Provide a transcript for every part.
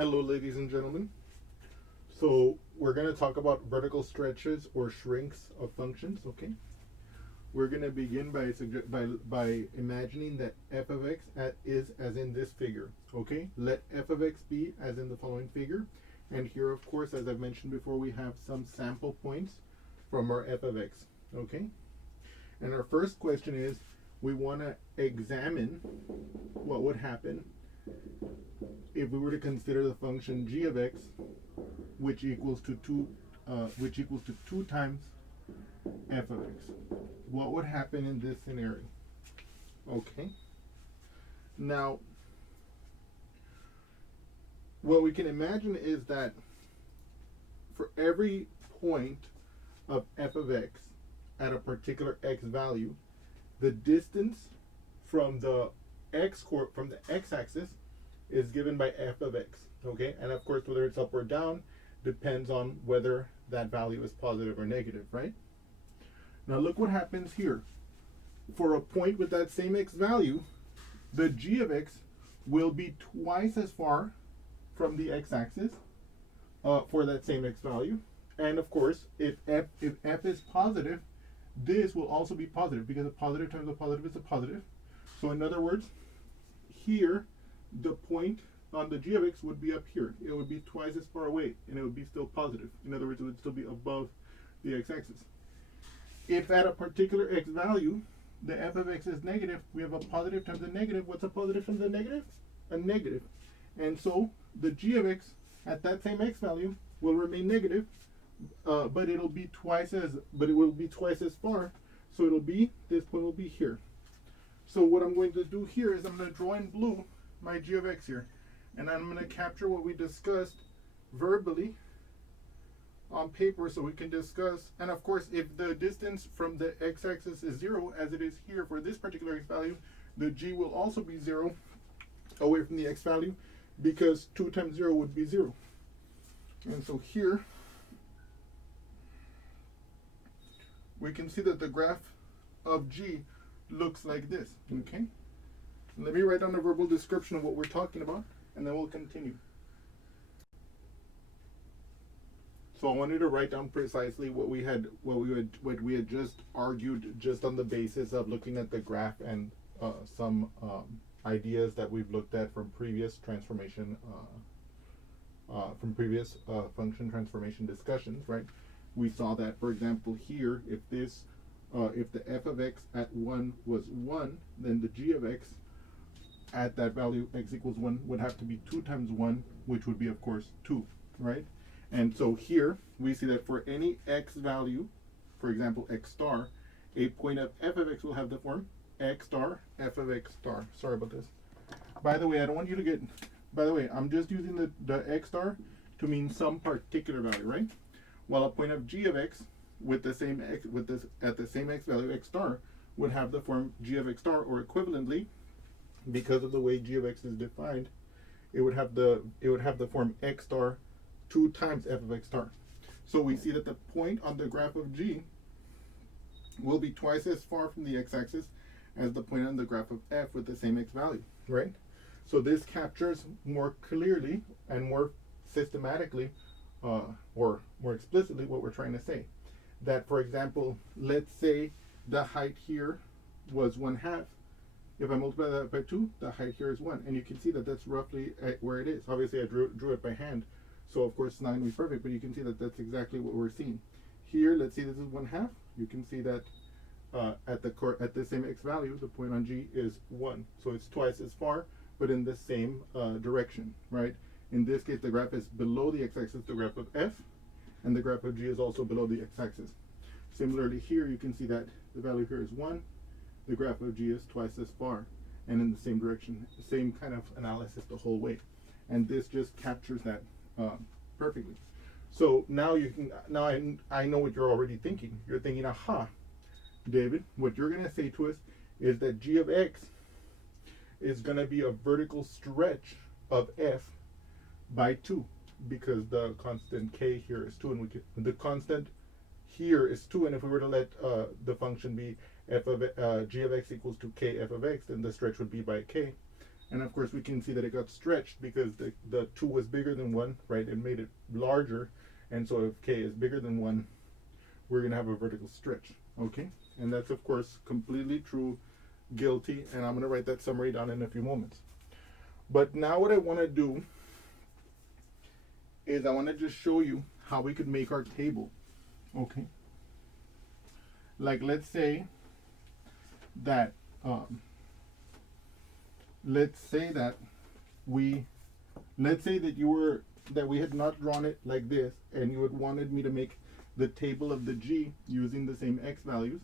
Hello, ladies and gentlemen. So we're going to talk about vertical stretches or shrinks of functions. Okay. We're going to begin by imagining that f of x is as in this figure. Okay. Let f of x be as in the following figure. And here, of course, as I've mentioned before, we have some sample points from our f of x. Okay. And our first question is, we want to examine what would happen if we were to consider the function g of x, which equals to two times f of x. What would happen in this scenario? Okay. Now, what we can imagine is that for every point of f of x at a particular x value, the distance from the x-axis is given by f of x. Okay, and of course, whether it's up or down depends on whether that value is positive or negative, right? Now look what happens here. For a point with that same x value, the g of x will be twice as far from the x-axis for that same x value. And of course, if f is positive, this will also be positive, because a positive times a positive is a positive. So in other words, here, the point on the g of x would be up here. It would be twice as far away, and it would be still positive. In other words, it would still be above the x-axis. If at a particular x value, the f of x is negative, we have a positive times a negative. What's a positive times a negative? A negative. And so the g of x at that same x value will remain negative, but it will be twice as far. So this point will be here. So what I'm going to do here is I'm going to draw in blue my g of x here, and I'm going to capture what we discussed verbally on paper so we can discuss. And of course, if the distance from the x-axis is 0, as it is here for this particular x value, the g will also be 0 away from the x value, because 2 times 0 would be 0. And so here we can see that the graph of g looks like this. Okay, let me write down a verbal description of what we're talking about, and then we'll continue. So I wanted to write down precisely what we had just argued, just on the basis of looking at the graph and some ideas that we've looked at from previous transformation, function transformation discussions. Right? We saw that, for example, here, if the f of x at 1 was 1, then the g of x at that value x equals 1 would have to be 2 times 1, which would be, of course, 2, right? And so here we see that for any x value, for example, x star, a point of f of x will have the form x star f of x star. Sorry about this. By the way, I don't want you to get, by the way, I'm just using the x star to mean some particular value, right? While a point of g of x with the same x, at the same x value, x star, would have the form g of x star, or equivalently, because of the way g of x is defined, it would have the form x star 2 times f of x star. So we see that the point on the graph of g will be twice as far from the x-axis as the point on the graph of f with the same x value, right? So this captures more clearly and more systematically, or more explicitly, what we're trying to say. That, for example, let's say the height here was 1/2. If I multiply that by 2, the height here is 1. And you can see that that's roughly where it is. Obviously, I drew it by hand, so of course it's not going to be perfect, but you can see that that's exactly what we're seeing. Here, let's see, this is 1/2. You can see that at the same x value, the point on g is 1. So it's twice as far, but in the same direction, right? In this case, the graph is below the x-axis, the graph of f, and the graph of g is also below the x-axis. Similarly here, you can see that the value here is 1, the graph of g is twice as far, and in the same direction, same kind of analysis the whole way. And this just captures that perfectly. So now I know what you're already thinking. You're thinking, aha, David, what you're going to say to us is that g of x is going to be a vertical stretch of f by 2, because the constant k here is 2, and the constant here is 2, and if we were to let the function be f of g of x equals to k f of x, then the stretch would be by k. And of course, we can see that it got stretched because the 2 was bigger than 1, right? It made it larger. And so if k is bigger than 1, we're going to have a vertical stretch, okay? And that's, of course, completely true, guilty, and I'm going to write that summary down in a few moments. But now what I want to do is I want to just show you how we could make our table, okay? Like, let's say that we had not drawn it like this, and you had wanted me to make the table of the g using the same x values.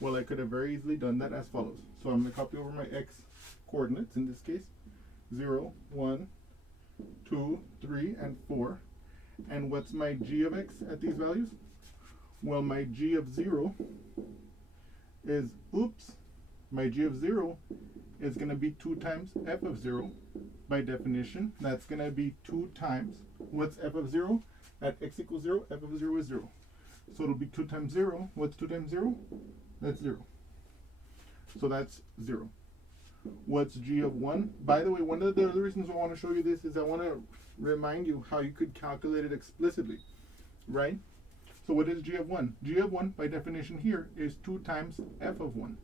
Well, I could have very easily done that as follows. So I'm going to copy over my x coordinates, in this case 0, 1, 2, 3, and 4. And what's my g of x at these values? Well, my g of 0 is, my g of 0 is going to be 2 times f of 0. By definition, that's going to be 2 times, what's f of 0? At x equals 0, f of 0 is 0. So it'll be 2 times 0. What's 2 times 0? That's 0. So that's 0. What's g of 1? By the way, one of the other reasons I want to show you this is I want to remind you how you could calculate it explicitly, right? So what is g of 1? G of 1, by definition here, is 2 times f of 1.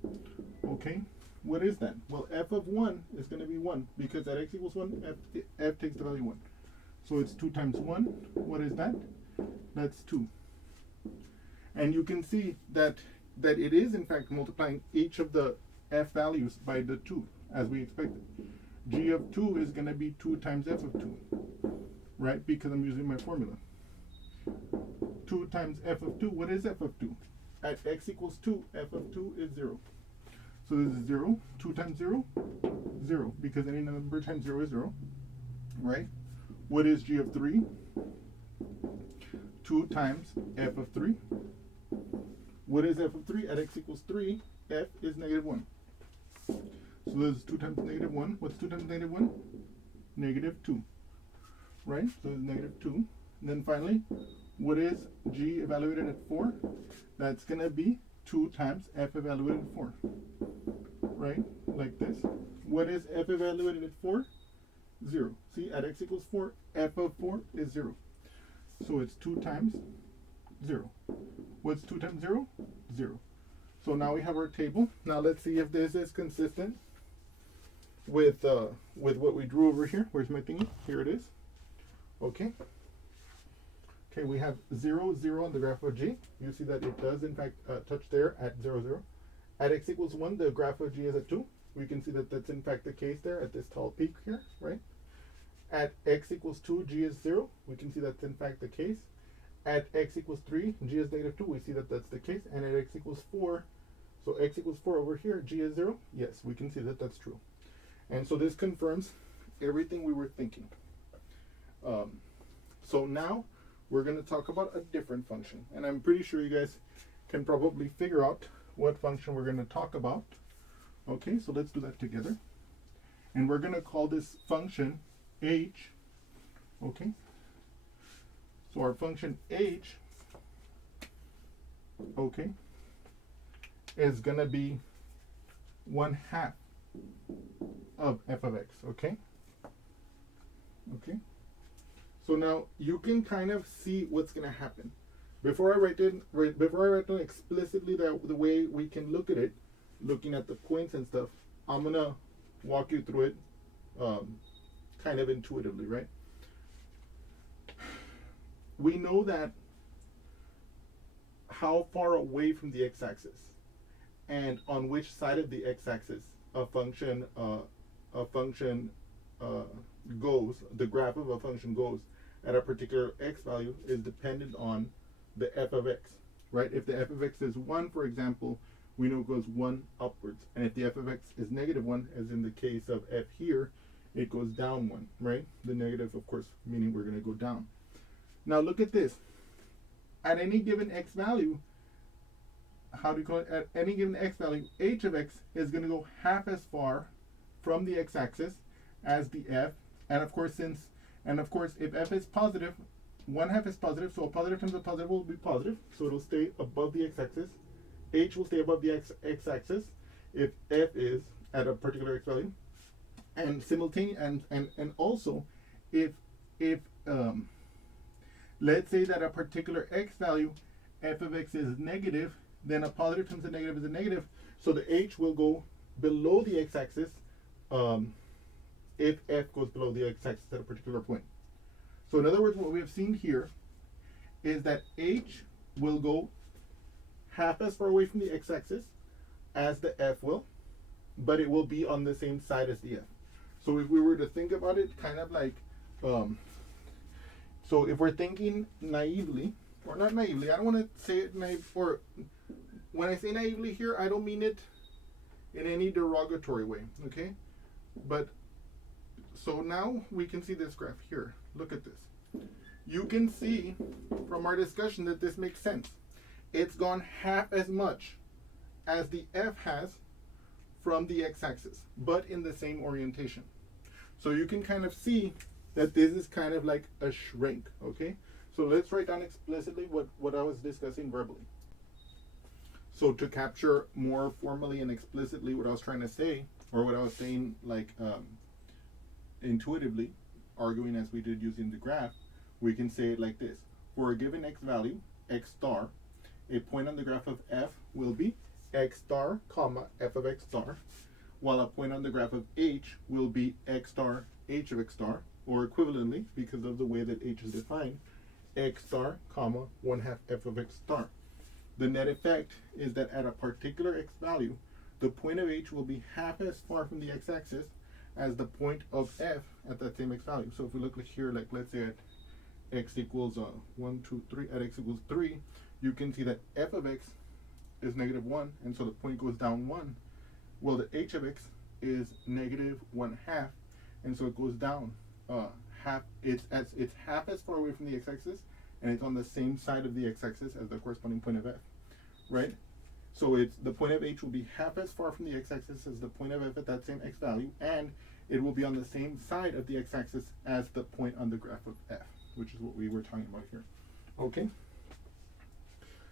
Okay? What is that? Well, f of 1 is going to be 1, because at x equals 1, f takes the value 1. So it's 2 times 1. What is that? That's 2. And you can see that it is, in fact, multiplying each of the f values by the 2, as we expected. G of 2 is going to be 2 times f of 2, right? Because I'm using my formula. 2 times f of 2. What is f of 2? At x equals 2, f of 2 is 0. So this is 0. 2 times 0? 0. Because any number times 0 is 0, right? What is g of 3? 2 times f of 3. What is f of 3? At x equals 3, f is negative 1. So this is 2 times negative 1. What's 2 times negative 1? Negative 2. Right? So it's negative 2. And then finally, what is g evaluated at 4? That's going to be 2 times f evaluated at 4. Right? Like this. What is f evaluated at 4? 0. See, at x equals 4, f of 4 is 0. So it's 2 times 0. What's 2 times 0? 0. So now we have our table. Now let's see if this is consistent with what we drew over here. Where's my thingy? Here it is. Okay. Okay, we have 0, 0 on the graph of g. You see that it does, in fact, touch there at 0, 0. At x equals 1, the graph of g is at 2. We can see that that's, in fact, the case there at this tall peak here, right? At x equals 2, g is 0. We can see that's, in fact, the case. At x equals 3, g is negative 2. We see that that's the case. And at x equals 4, so x equals 4 over here, g is 0. Yes, we can see that that's true. And so this confirms everything we were thinking. So now we're going to talk about a different function. And I'm pretty sure you guys can probably figure out what function we're going to talk about. Okay, so let's do that together. And we're going to call this function h. Okay. So our function h, okay, is going to be 1/2 of f of x, okay? Okay. So now you can kind of see what's going to happen. Before I write down explicitly the way we can look at it, looking at the points and stuff, I'm going to walk you through it kind of intuitively, right? We know that how far away from the x-axis and on which side of the x-axis a function goes, the graph of a function goes at a particular x value is dependent on the f of x, right? If the f of x is 1, for example, we know it goes 1 upwards. And if the f of x is negative 1, as in the case of f here, it goes down 1, right? The negative, of course, meaning we're going to go down. Now look at this. At any given x value, how do you call it? At any given x value, h of x is going to go half as far from the x-axis as the f. And of course, if f is positive, 1/2 is positive, so a positive times a positive will be positive, so it'll stay above the x-axis. H will stay above the x-axis if f is at a particular x value. and simultaneous and also if let's say that a particular x value f of x is negative, then a positive times a negative is a negative, so the h will go below the x-axis if f goes below the x-axis at a particular point. So in other words, what we have seen here is that h will go half as far away from the x-axis as the f will, but it will be on the same side as the f. So if we were to think about it kind of like, so if we're thinking naively, or not naively, I don't want to say it naive, or when I say naively here, I don't mean it in any derogatory way, okay? But, so now we can see this graph here. Look at this. You can see from our discussion that this makes sense. It's gone half as much as the f has from the x-axis, but in the same orientation. So you can kind of see that this is kind of like a shrink, okay? So let's write down explicitly what I was discussing verbally. So to capture more formally and explicitly what I was trying to say, or what I was saying like intuitively, arguing as we did using the graph, we can say it like this. For a given x value, x star, a point on the graph of f will be x star, comma, f of x star, while a point on the graph of h will be x star, h of x star, or equivalently, because of the way that h is defined, x star, comma, 1/2 f of x star. The net effect is that at a particular x value, the point of h will be half as far from the x-axis as the point of f at that same x value. So if we look here, like let's say at x equals 1, 2, 3, at x equals 3, you can see that f of x is -1, and so the point goes down 1. Well, the h of x is -1/2, and so it goes down half. It's half as far away from the x-axis, and it's on the same side of the x-axis as the corresponding point of f, right? So it's the point of h will be half as far from the x-axis as the point of f at that same x value, and it will be on the same side of the x-axis as the point on the graph of f, which is what we were talking about here. Okay.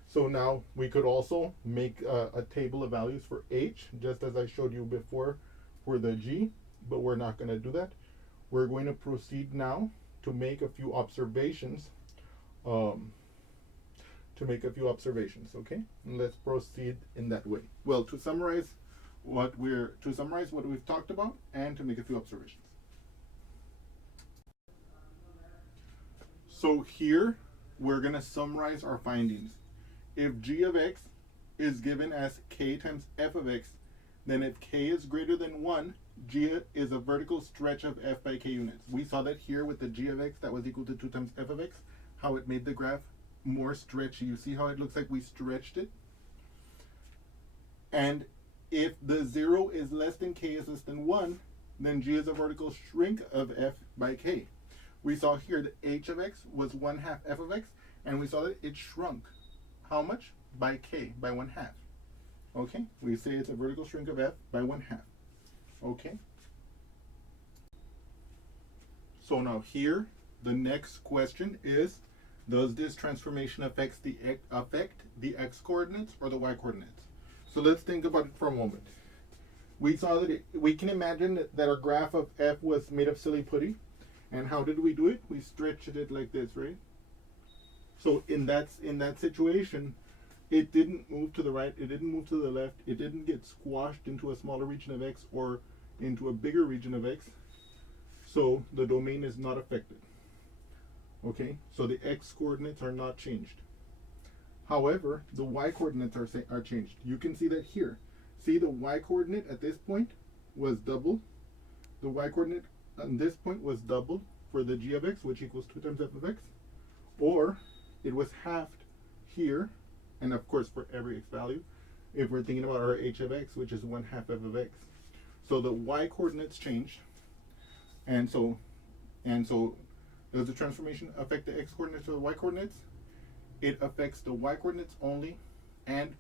So now we could also make a table of values for h, just as I showed you before for the g, but we're not going to do that. We're going to proceed now to make a few observations. Okay? And let's proceed in that way. Well, to summarize what we've talked about and to make a few observations. So here we're going to summarize our findings. If g of x is given as k times f of x, then if k is greater than 1, g is a vertical stretch of f by k units. We saw that here with the g of x that was equal to 2 times f of x, how it made the graph more stretchy. You see how it looks like we stretched it? And if the 0 is less than k is less than 1, then g is a vertical shrink of f by k. We saw here that h of x was 1/2 f of x, and we saw that it shrunk. How much? By k, by 1/2. Okay, we say it's a vertical shrink of f by 1/2. Okay. So now here, the next question is, does this transformation affect the x coordinates or the y coordinates? So let's think about it for a moment. We saw that we can imagine that our graph of f was made of silly putty. And how did we do it? We stretched it like this, right? So in that situation, it didn't move to the right, it didn't move to the left, it didn't get squashed into a smaller region of x or into a bigger region of x. So the domain is not affected. Okay, so the x coordinates are not changed. However, the y coordinates are changed. You can see that here. See, the y coordinate at this point was double. The y coordinate on this point was doubled for the g of x, which equals 2 times f of x, or it was halved here, and of course for every x value, if we're thinking about our h of x, which is 1/2 f of x. So the y coordinates changed, and so does the transformation affect the x coordinates or the y coordinates? It affects the y coordinates only, and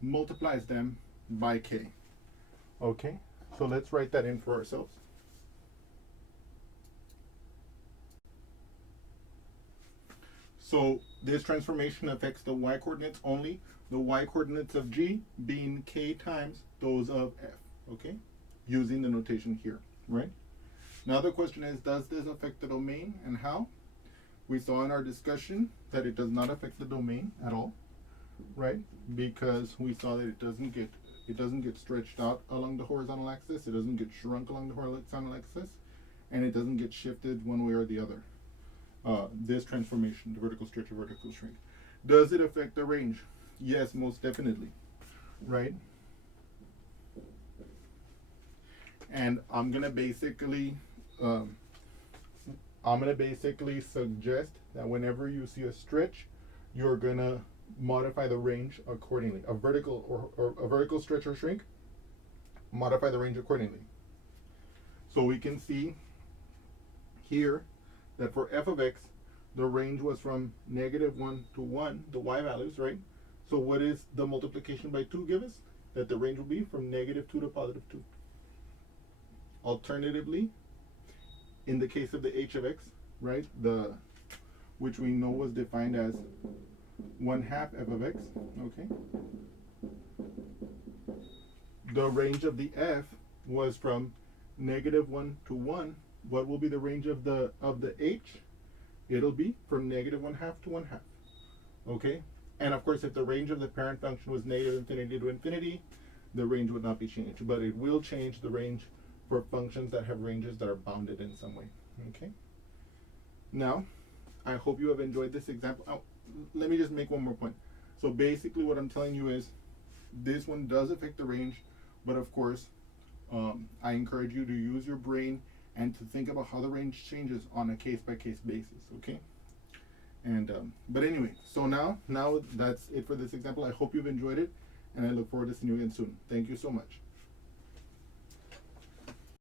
multiplies them by k. Okay, so let's write that in for ourselves. So this transformation affects the y coordinates only, the y coordinates of g being k times those of f. Okay, using the notation here, right? Now the question is, does this affect the domain, and how? We saw in our discussion that it does not affect the domain at all, right? Because we saw that it doesn't get stretched out along the horizontal axis, it doesn't get shrunk along the horizontal axis, and it doesn't get shifted one way or the other. This transformation, the vertical stretch or vertical shrink. Does it affect the range? Yes, most definitely, right? And I'm gonna basically suggest that whenever you see a stretch, you're gonna modify the range accordingly. A vertical or a vertical stretch or shrink, modify the range accordingly. So we can see here that for f of x, the range was from -1 to 1, the y values, right? So what is the multiplication by 2 give us? That the range will be from -2 to +2. Alternatively, in the case of the h of x, right, which we know was defined as 1/2 f of x, okay? The range of the f was from -1 to 1. What will be the range of the h? It'll be from -1/2 to 1/2, okay? And of course, if the range of the parent function was -infinity to infinity, the range would not be changed, but it will change the range for functions that have ranges that are bounded in some way, okay? Now, I hope you have enjoyed this example. Oh, let me just make one more point. So basically what I'm telling you is this one does affect the range, but of course, I encourage you to use your brain and to think about how the range changes on a case-by-case basis, okay? And but anyway, so now that's it for this example. I hope you've enjoyed it, and I look forward to seeing you again soon. Thank you so much.